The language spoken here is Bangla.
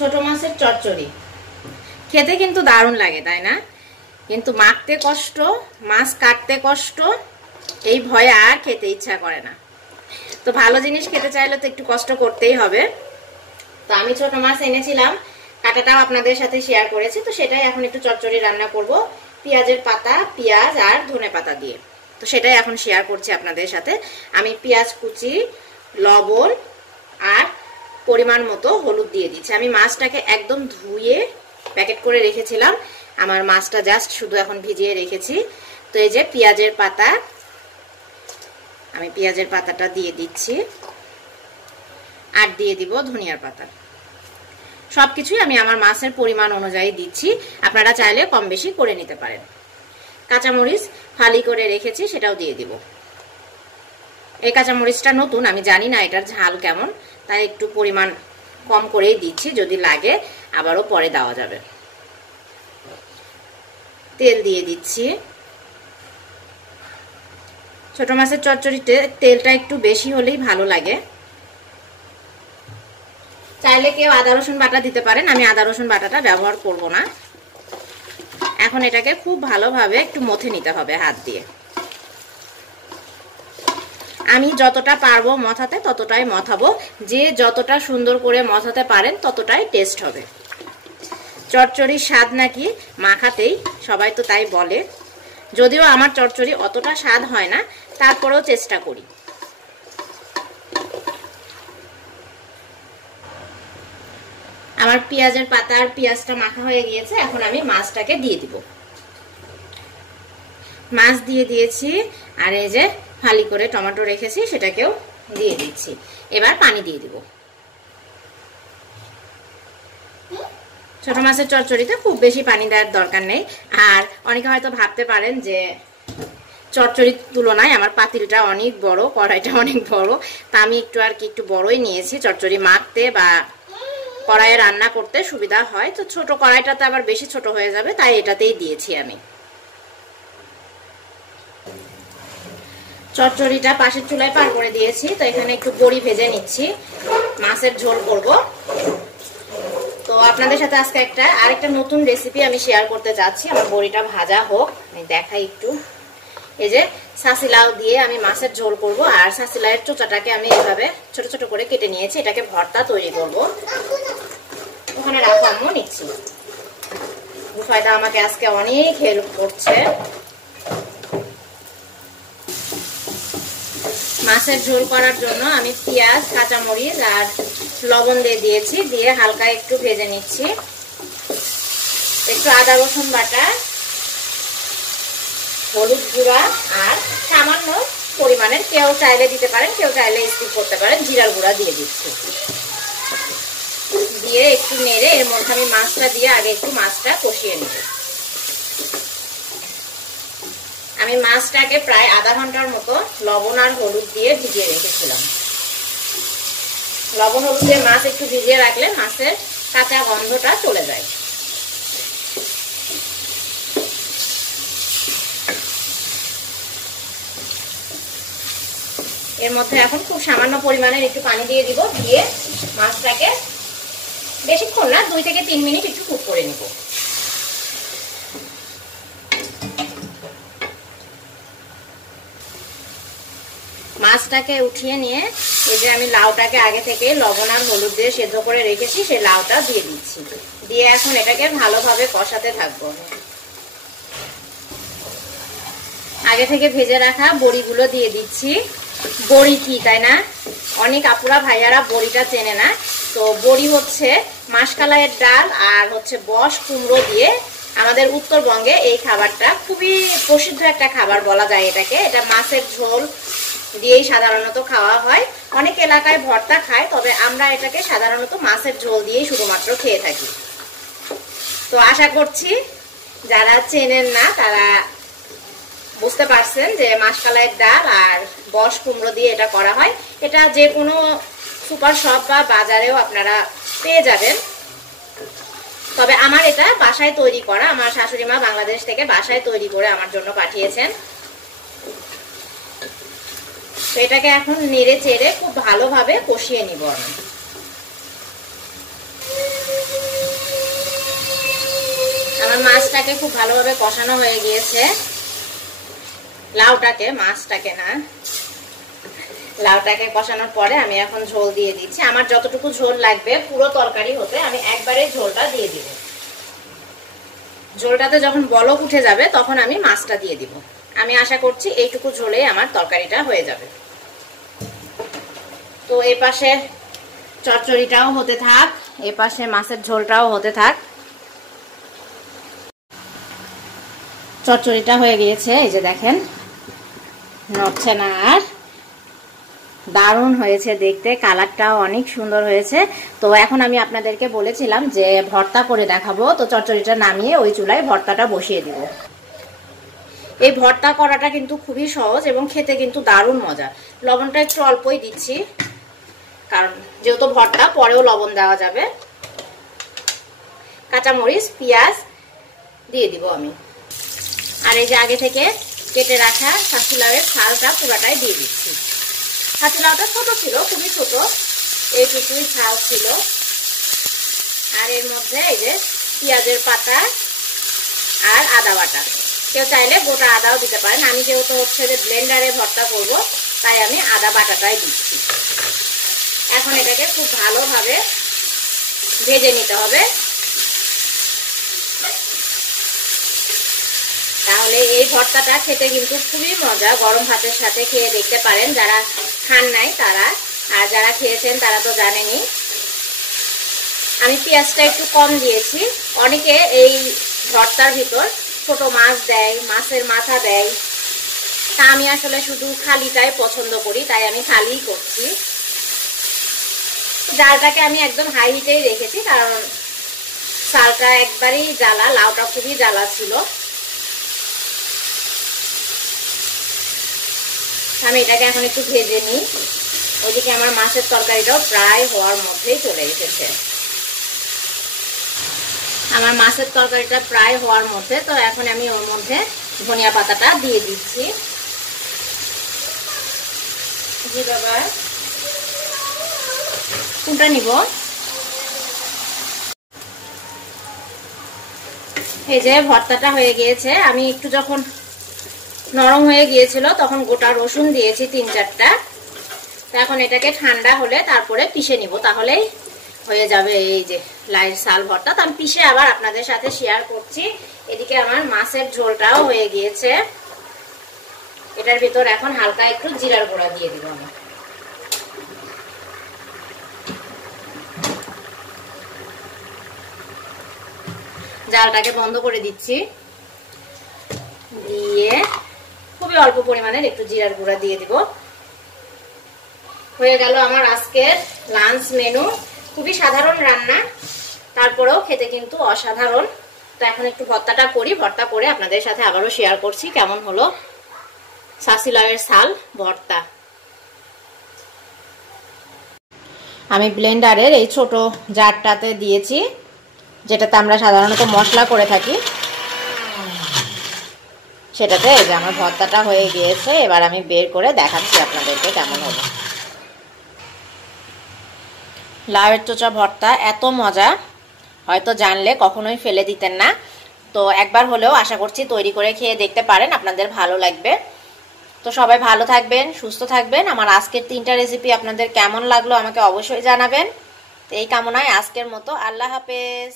ছোট মাছের চচ্চড়ি। খেতে কিন্তু দারুণ লাগে, তাই না? কিন্তু মাখতে কষ্ট, মাছ কাটতে কষ্ট, এই ভয়ে আর খেতে ইচ্ছা করে না। তো ভালো জিনিস খেতে চাইলে তো একটু কষ্ট করতেই হবে। তো আমি ছোট মাছ এনেছিলাম, কাটাটাও আপনাদের সাথে শেয়ার করেছি, তো সেটাই এখন একটু চচ্চড়ি রান্না করব, পেঁয়াজের পাতা, পেঁয়াজ আর ধনে পাতা দিয়ে। তো সেটাই এখন শেয়ার করছি আপনাদের সাথে। আমি পেঁয়াজ কুচি, লবণ আর পরিমাণ মতো হলুদ দিয়ে দিচ্ছি আমি মাছটাকে একদম ধুয়ে প্যাকেট করে রেখেছিলাম। আমার মাছটা জাস্ট শুধু এখন ভিজিয়ে রেখেছি। তো এই যে পেঁয়াজের পাতা, আমি পেঁয়াজের পাতাটা দিয়ে দিচ্ছি। আর দিয়ে দিব ধনিয়ার পাতা। সব কিছুই আমি আমার মাছের পরিমাণ অনুযায়ী দিচ্ছি। আপনারা চাইলে কম বেশি করে নিতে পারেন। কাঁচামরিচ ফালি করে রেখেছি, সেটাও দিয়ে দিব। এই কাঁচামরিচটা নতুন, আমি জানি না এটার ঝাল কেমন। তাই একটু পরিমাণ কম করেই দিচ্ছি, যদি লাগে আবারও পরে দেওয়া যাবে। তেল দিয়ে দিচ্ছি। ছোট মাছের চচ্চড়িতে তেলটা একটু বেশি হলেই ভালো লাগে। চাইলে কেউ আদা, রসুন বাটা দিতে পারেন, আমি আদা, রসুন বাটাটা ব্যবহার করব না। এখন এটাকে খুব ভালোভাবে একটু মথে নিতে হবে হাত দিয়ে। আমি যতটা পারব মথাতে ততটাই মথাবো। যে যতটা সুন্দর করে মথাতে পারেন ততটাই টেস্ট হবে। চচ্চড়ির স্বাদ নাকি মাখাতেই, সবাই তো তাই বলে। যদিও আমার চচ্চড়ি অতটা স্বাদ হয় না, তারপরেও চেষ্টা করি। আমার পেঁয়াজের পাতা আর পেঁয়াজটা মাখা হয়ে গিয়েছে, এখন আমি মাছটাকে দিয়ে দিব। মাছ দিয়ে দিয়েছি, আর এই যে ফালি করে টমেটো রেখেছি, সেটাকেও দিয়ে দিচ্ছি। এবার পানি দিয়ে দিব। ছোট মাছের চচ্চড়িতে খুব বেশি পানি দেওয়ার দরকার নেই। আর অনেকে হয়তো ভাবতে পারেন যে চচ্চড়ির তুলনায় আমার পাতিলটা অনেক বড়, কড়াইটা অনেক বড়। তা আমি একটু আর কি একটু বড়ই নিয়েছি, চচ্চড়ি মাখতে বা কড়াইয়ে রান্না করতে সুবিধা হয়। তো ছোট কড়াইটাতে আবার বেশি ছোট হয়ে যাবে, তাই এটাতেই দিয়েছি আমি। চচ্চড়িটা পাশের চুলায় পার করে দিয়েছি, তো এখানে একটু বড়ি ভেজে নিচ্ছি। মাছের ঝোল করব। তো আপনাদের সাথে আজকে একটা, আরেকটা নতুন রেসিপি আমি শেয়ার করতে যাচ্ছি। আমার বড়িটা ভাজা হোক, আমি দেখাই একটু। এই যে সাসিলাও দিয়ে আমি মাছের ঝোল করব, আর সাসিলাইয়ের চোচাটাকে আমি এভাবে ছোট ছোট করে কেটে নিয়েছি। এটাকে ভর্তা তৈরি করব। ওখানে রাখো আম্মু, নিচ্ছি। গুফায়দা আমাকে আজকে অনেক হেল্প করছে। মাছের ঝোল করার জন্য আমি পেঁয়াজ, কাঁচামরিচ আর লবণ দিয়ে দিয়েছি। দিয়ে হালকা একটু ভেজে নিচ্ছি। একটু আদা, রসুন বাটা, হলুদ গুঁড়া আর সামান্য পরিমাণের কেউ চাইলে দিতে পারেন, কেউ চাইলে স্কিপ করতে পারেন। জিরার গুঁড়া দিয়ে দিচ্ছি। দিয়ে একটু নেড়ে এর মধ্যে আমি মাছটা দিয়ে আগে একটু মাছটা কষিয়ে নেব। আমি মাছটাকে প্রায় আধা ঘণ্টার মতো লবণ আর হলুদ দিয়ে ভিজিয়ে রেখেছিলাম। লবণ হলুদ দিয়ে মাছ একটু ভিজিয়ে রাখলে মাছের কাঁচা গন্ধটা চলে যায়। এর মধ্যে এখন খুব সামান্য পরিমাণের একটু পানি দিয়ে দিব, দিয়ে মাছটাকে বেশিক্ষণ না, দুই থেকে তিন মিনিট একটু কুক করে নিব। মাছটাকে উঠিয়ে নিয়ে এই যে আমি লাউটাকে আগে থেকে লবণ আর হলুদ দিয়ে সেদ্ধ করে রেখেছি, সেই লাউটা দিয়ে দিচ্ছি। দিয়ে এখন এটাকে ভালোভাবে কষাতে থাকব। আগে থেকে ভেজে রাখা বড়িগুলো দিয়ে দিচ্ছি। বড়ি কি, তাই না? অনেক আপুরা ভাইয়ারা বড়িটা চেনে না। তো বড়ি হচ্ছে মাসকালাইয়ের ডাল আর হচ্ছে বস কুমড়ো দিয়ে আমাদের উত্তরবঙ্গে এই খাবারটা খুবই প্রসিদ্ধ একটা খাবার বলা যায় এটাকে। এটা মাছের ঝোল দিয়েই সাধারণত খাওয়া হয়। অনেক এলাকায় ভর্তা খায়, তবে আমরা এটাকে সাধারণত মাছের ঝোল দিয়েই শুধুমাত্র খেয়ে থাকি। তো আশা করছি যারা চেনেন না, তারা বুঝতে পারছেন যে মাসকালাইয়ের ডাল আর বস কুমড়ো দিয়ে এটা করা হয়। এটা যে কোনো সুপার শপ বা বাজারেও আপনারা পেয়ে যাবেন। তবে আমার এটা বাসায় তৈরি করা, আমার শাশুড়ি মা বাংলাদেশ থেকে বাসায় তৈরি করে আমার জন্য পাঠিয়েছেন। তো এটাকে এখন নেড়ে চেড়ে খুব ভালোভাবে কষিয়ে নিব আমি। মাছটাকে খুব ভালোভাবে কষানো হয়ে গিয়েছে। লাউটাকে, মাছটাকে না। লাউটাকে কষানোর পরে আমি এখন ঝোল দিয়ে দিচ্ছি। আমার যতটুকু ঝোল লাগবে পুরো তরকারি হতে আমি একবারে ঝোলটা দিয়ে দিব। ঝোলটাতে যখন বলক উঠে যাবে তখন আমি মাছটা দিয়ে দিব। আমি আশা করছি এইটুকু ঝোলে আমার তরকারিটা হয়ে যাবে। তো এ পাশে চচ্চড়িটাও হতে থাক, এ পাশে মাছের ঝোলটাও হতে থাক। চচ্চড়িটা হয়ে গিয়েছে, এই যে দেখেন, নড়ছে না আর। দারুণ হয়েছে দেখতে, কালারটাও অনেক সুন্দর হয়েছে। তো এখন আমি আপনাদেরকে বলেছিলাম যে ভর্তা করে দেখাবো, তো চচ্চড়িটা নামিয়ে ওই চুলায় ভর্তাটা বসিয়ে দিব। এই ভর্তা করাটা কিন্তু খুবই সহজ এবং খেতে কিন্তু দারুণ মজা। লবণটা একটু অল্পই দিচ্ছি, কারণ যেহেতু ভর্তা, পরেও লবণ দেওয়া যাবে। কাঁচামরিচ, পেঁয়াজ দিয়ে দিব আমি। আর এই যে আগে থেকে কেটে রাখা শাশুলারের ছালটা পুরাটাই দিয়ে দিচ্ছি। শাশুলাওটা ছোট ছিল, খুবই ছোট এইটুকুই ছাল ছিল। আর এর মধ্যে এই যে পেঁয়াজের পাতা আর আদা বাটা। কেউ চাইলে গোটা আদাও দিতে পারেন। আমি যেহেতু হচ্ছে যে ব্লেন্ডারে ভর্তা করব, তাই আমি আদা বাটাটাই দিচ্ছি। এখন এটাকে খুব ভালোভাবে ভেজে নিতে হবে। তাহলে এই ভর্তাটা খেতে কিন্তু খুবই মজা। গরম ভাতের সাথে খেয়ে দেখতে পারেন যারা খান নাই তারা। আর যারা খেয়েছেন তারা তো জানেনি আমি পেঁয়াজটা একটু কম দিয়েছি। অনেকে এই ভর্তার ভিতর ছোট মাছ দেয়, মাছের মাথা দেয়। তা আমি আসলে শুধু খালিটাই পছন্দ করি, তাই আমি খালিই করছি। জালটাকে আমি একদম হাই হিটেই রেখেছি, কারণ চালটা একবারই জ্বালা, লাউটা খুবই জ্বালা ছিল। আমি এটাকে এখন একটু ভেজে নিই। ওইদিকে আমার মাছের তরকারিটাও প্রায় হওয়ার মধ্যেই চলে এসেছে। আমার মাছের তরকারিটা প্রায় হওয়ার মধ্যে, তো এখন আমি ওর মধ্যে ধনিয়া পাতাটা দিয়ে দিচ্ছি। কোনটা নিব? এই যে ভর্তাটা হয়ে গিয়েছে। আমি একটু যখন নরম হয়ে গিয়েছিল, তখন গোটা রসুন দিয়েছি তিন চারটা। এখন এটাকে ঠান্ডা হলে তারপরে পিষে নিব, তাহলেই হয়ে যাবে এই যে লাইট শাল ভর্তা তো আমি পিষে আবার আপনাদের সাথে শেয়ার করছি। এদিকে আমার মাছের ঝোলটাও হয়ে গিয়েছে। এটার ভিতর এখন হালকা একটু জিরার গুঁড়া দিয়ে দিব আমি। জালটাকে বন্ধ করে দিচ্ছি। দিয়ে খুবই অল্প পরিমাণের একটু জিরার গুঁড়া দিয়ে দিব। হয়ে গেল আমার আজকের লাঞ্চ মেনু খুবই সাধারণ রান্না, তারপরেও খেতে কিন্তু অসাধারণ। তো এখন একটু ভর্তাটা করি, ভর্তা করে আপনাদের সাথে আবারও শেয়ার করছি কেমন হলো সাসিলয়ের সাল ভর্তা। আমি ব্লেন্ডারের এই ছোট জারটাতে দিয়েছি, যেটাতে আমরা সাধারণত মশলা করে থাকি। সেটাতে যে আমার ভর্তাটা হয়ে গিয়েছে, এবার আমি বের করে দেখাচ্ছি আপনাদেরকে কেমন হলো। লাউয়ের চোচা ভর্তা এত মজা। হয়তো জানলে কখনোই ফেলে দিতেন না। তো একবার হলেও আশা করছি তৈরি করে খেয়ে দেখতে পারেন, আপনাদের ভালো লাগবে। তো সবাই ভালো থাকবেন, সুস্থ থাকবেন। আমার আজকের তিনটা রেসিপি আপনাদের কেমন লাগল আমাকে অবশ্যই জানাবেন। তো এই কামনায় আজকের মতো আল্লাহ হাফেজ।